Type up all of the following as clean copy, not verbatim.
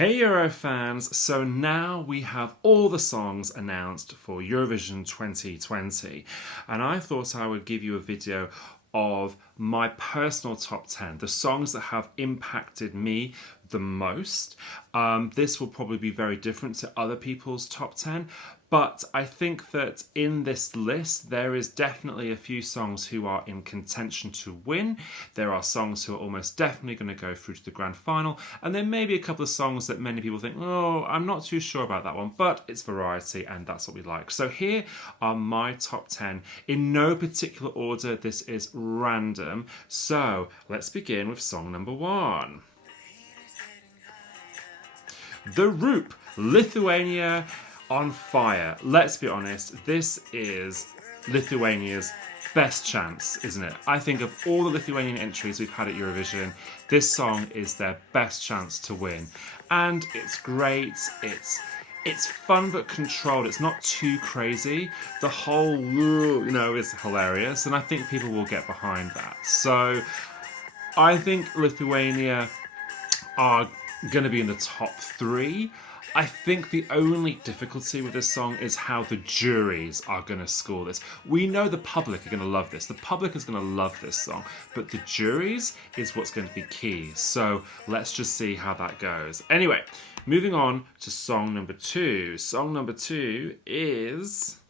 Hey Eurofans, so now we have all the songs announced for Eurovision 2020 and I thought I would give you a video of my personal top 10, the songs that have impacted me the most. This will probably be very different to other people's top 10, but I think that in this list there is definitely a few songs who are in contention to win. There are songs who are almost definitely going to go through to the grand final, and there may be a couple of songs that many people think, oh, I'm not too sure about that one, but it's variety and that's what we like. So here are my top 10 in no particular order. This is random. So let's begin with song number 1. The Roop, Lithuania, On Fire. Let's be honest, this is Lithuania's best chance, isn't it? I think of all the Lithuanian entries we've had at Eurovision, this song is their best chance to win. And it's great, it's fun but controlled, it's not too crazy. The whole, is hilarious, and I think people will get behind that. So I think Lithuania are going to be in the top 3. I think the only difficulty with this song is how the juries are going to score this. We know the public are going to love this. The public is going to love this song, but the juries is what's going to be key. So let's just see how that goes. Anyway, moving on to song number 2. Song number 2 is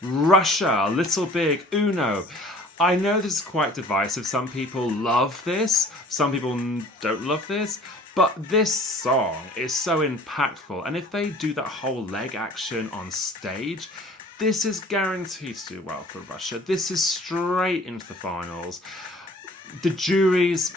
Russia, Little Big Uno. I know this is quite divisive. Some people love this, some people don't love this, but this song is so impactful, and if they do that whole leg action on stage, this is guaranteed to do well for Russia. This is straight into the finals. The juries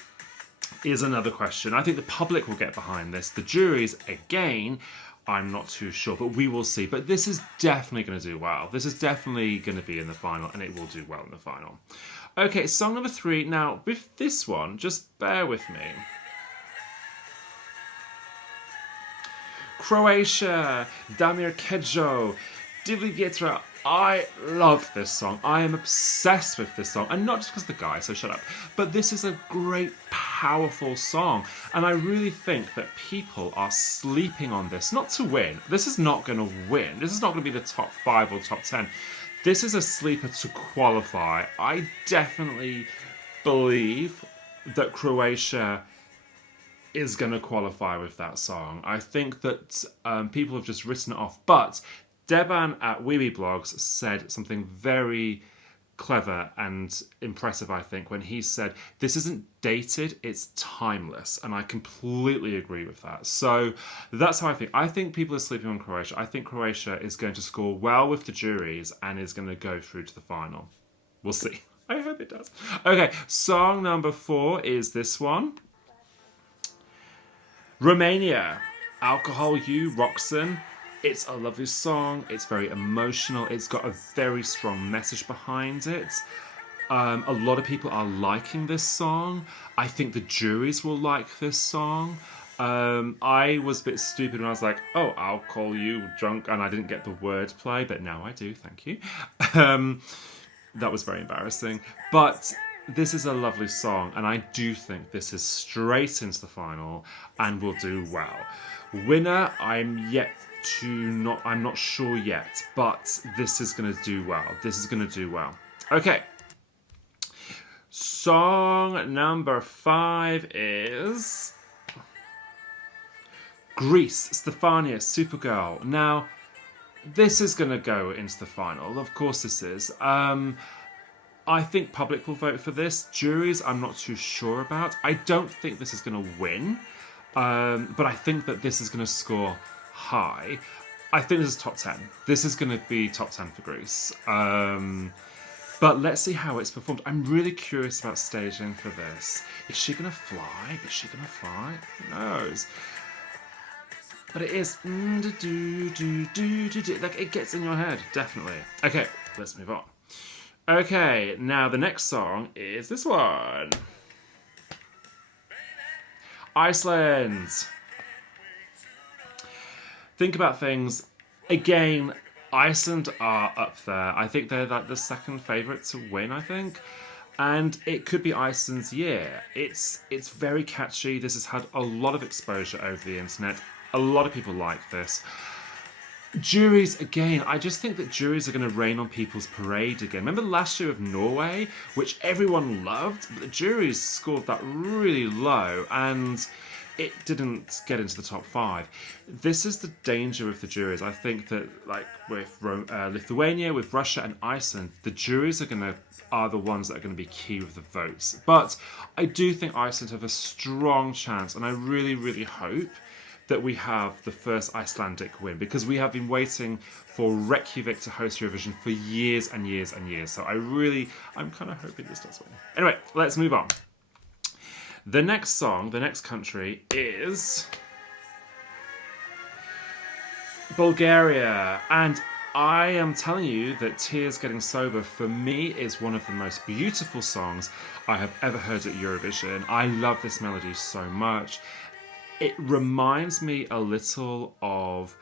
is another question. I think the public will get behind this. The juries, again, I'm not too sure, but we will see. But this is definitely going to do well. This is definitely going to be in the final, and it will do well in the final. Okay, song number 3. Now, with this one, just bear with me. Croatia, Damir Kejo, Divli Vjetra. I love this song. I am obsessed with this song. And not just because of the guy, so shut up. But this is a great, powerful song. And I really think that people are sleeping on this. Not to win. This is not going to win. This is not going to be the top 5 or top 10. This is a sleeper to qualify. I definitely believe that Croatia is going to qualify with that song. I think that people have just written it off. But Deban at Wee Blogs said something very clever and impressive, I think, when he said, this isn't dated, it's timeless. And I completely agree with that. So that's how I think. I think people are sleeping on Croatia. I think Croatia is going to score well with the juries and is going to go through to the final. We'll see. I hope it does. Okay, song number 4 is this one. Romania, Alcohol You, Roxanne. It's a lovely song. It's very emotional. It's got a very strong message behind it. A lot of people are liking this song. I think the juries will like this song. I was a bit stupid when I was like, oh, I'll call you drunk, and I didn't get the wordplay, but now I do, thank you. That was very embarrassing. But this is a lovely song, and I do think this is straight into the final and will do well. Winner, I'm not sure yet, but this is going to do well. This is going to do well. Okay. Song number 5 is Greece, Stefania, Supergirl. Now, this is going to go into the final. Of course this is. I think public will vote for this. Juries, I'm not too sure about. I don't think this is going to win, but I think that this is going to score high. I think this is top 10. This is going to be top 10 for Greece. But let's see how it's performed. I'm really curious about staging for this. Is she going to fly? Is she going to fly? Who knows? But it is like it gets in your head, definitely. Okay, let's move on. Okay, now the next song is this one. Iceland. Think about things. Again, Iceland are up there. I think they're like the second favourite to win, I think. And it could be Iceland's year. It's very catchy. This has had a lot of exposure over the internet. A lot of people like this. Juries, again, I just think that juries are going to rain on people's parade again. Remember last year of Norway, which everyone loved, but the juries scored that really low and it didn't get into the top 5. This is the danger of the juries. I think that, like with Lithuania, with Russia and Iceland, the juries are the ones that are going to be key with the votes. But I do think Iceland have a strong chance, and I really, really hope that we have the first Icelandic win, because we have been waiting for Reykjavik to host Eurovision for years and years and years. So I'm kind of hoping this does win. Anyway, let's move on. The next song, the next country is Bulgaria. And I am telling you that Tears Getting Sober, for me, is one of the most beautiful songs I have ever heard at Eurovision. I love this melody so much. It reminds me a little of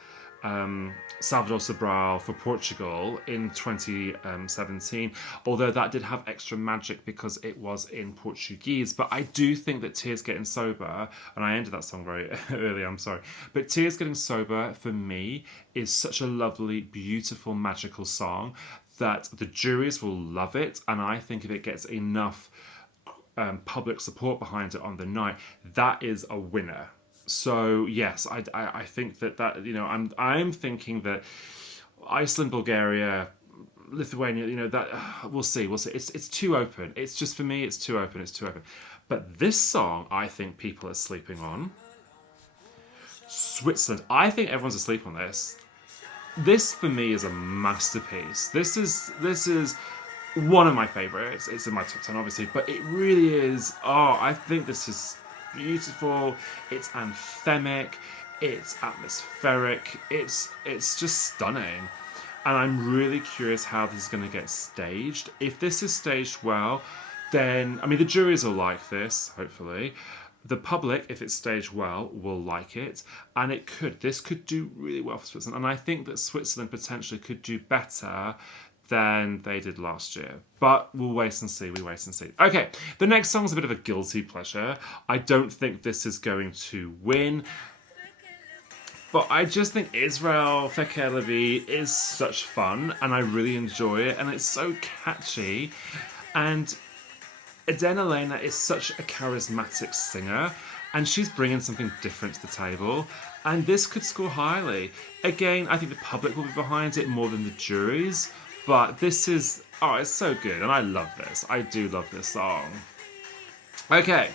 Salvador Sobral for Portugal in 2017, although that did have extra magic because it was in Portuguese. But I do think that Tears Getting Sober, and I ended that song very early, I'm sorry, but Tears Getting Sober, for me, is such a lovely, beautiful, magical song that the juries will love it, and I think if it gets enough public support behind it on the night, that is a winner. So yes, I think that I'm thinking that Iceland, Bulgaria, Lithuania, that we'll see. It's too open. It's just, for me, it's too open. But this song, I think people are sleeping on. Switzerland. I think everyone's asleep on this. This for me is a masterpiece. This is one of my favorites. It's in my top 10, obviously, but it really is. I think this is beautiful. It's anthemic. It's atmospheric. It's just stunning. And I'm really curious how this is going to get staged. If this is staged well, then, I mean, the juries will like this, hopefully. The public, if it's staged well, will like it. And this could do really well for Switzerland. And I think that Switzerland potentially could do better than they did last year. But we'll wait and see. Okay, the next song's a bit of a guilty pleasure. I don't think this is going to win. But I just think Israel Fekelevi is such fun, and I really enjoy it, and it's so catchy. And Eden Elena is such a charismatic singer, and she's bringing something different to the table. And this could score highly. Again, I think the public will be behind it more than the juries. But this is, it's so good, and I love this. I do love this song. Okay,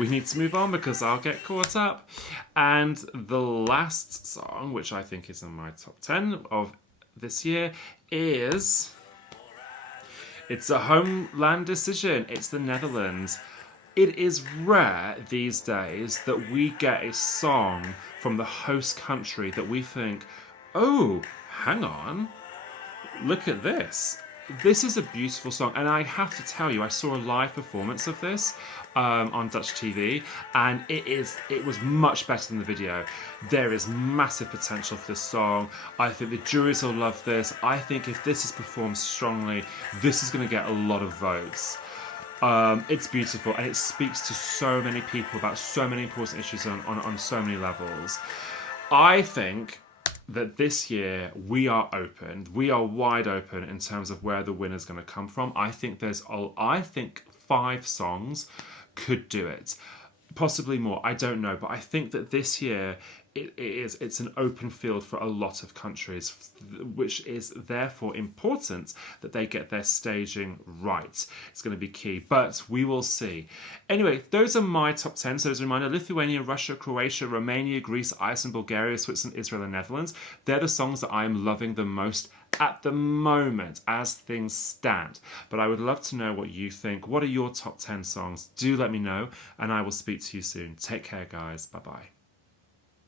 we need to move on because I'll get caught up. And the last song, which I think is in my top 10 of this year, it's a homeland decision. It's the Netherlands. It is rare these days that we get a song from the host country that we think, oh, hang on, look at this. This is a beautiful song, and I have to tell you, I saw a live performance of this on Dutch TV, and it was much better than the video. There is massive potential for this song. I think the juries will love this. I think if this is performed strongly, this is going to get a lot of votes. It's beautiful, and it speaks to so many people about so many important issues on so many levels. I think that this year we are wide open in terms of where the winner's going to come from. I think 5 songs could do it, possibly more, I don't know, but I think that this year it's an open field for a lot of countries, which is therefore important that they get their staging right. It's going to be key, but we will see. Anyway, those are my top 10. So as a reminder, Lithuania, Russia, Croatia, Romania, Greece, Iceland, Bulgaria, Switzerland, Israel, and Netherlands. They're the songs that I'm loving the most at the moment as things stand. But I would love to know what you think. What are your top 10 songs? Do let me know, and I will speak to you soon. Take care, guys. Bye-bye.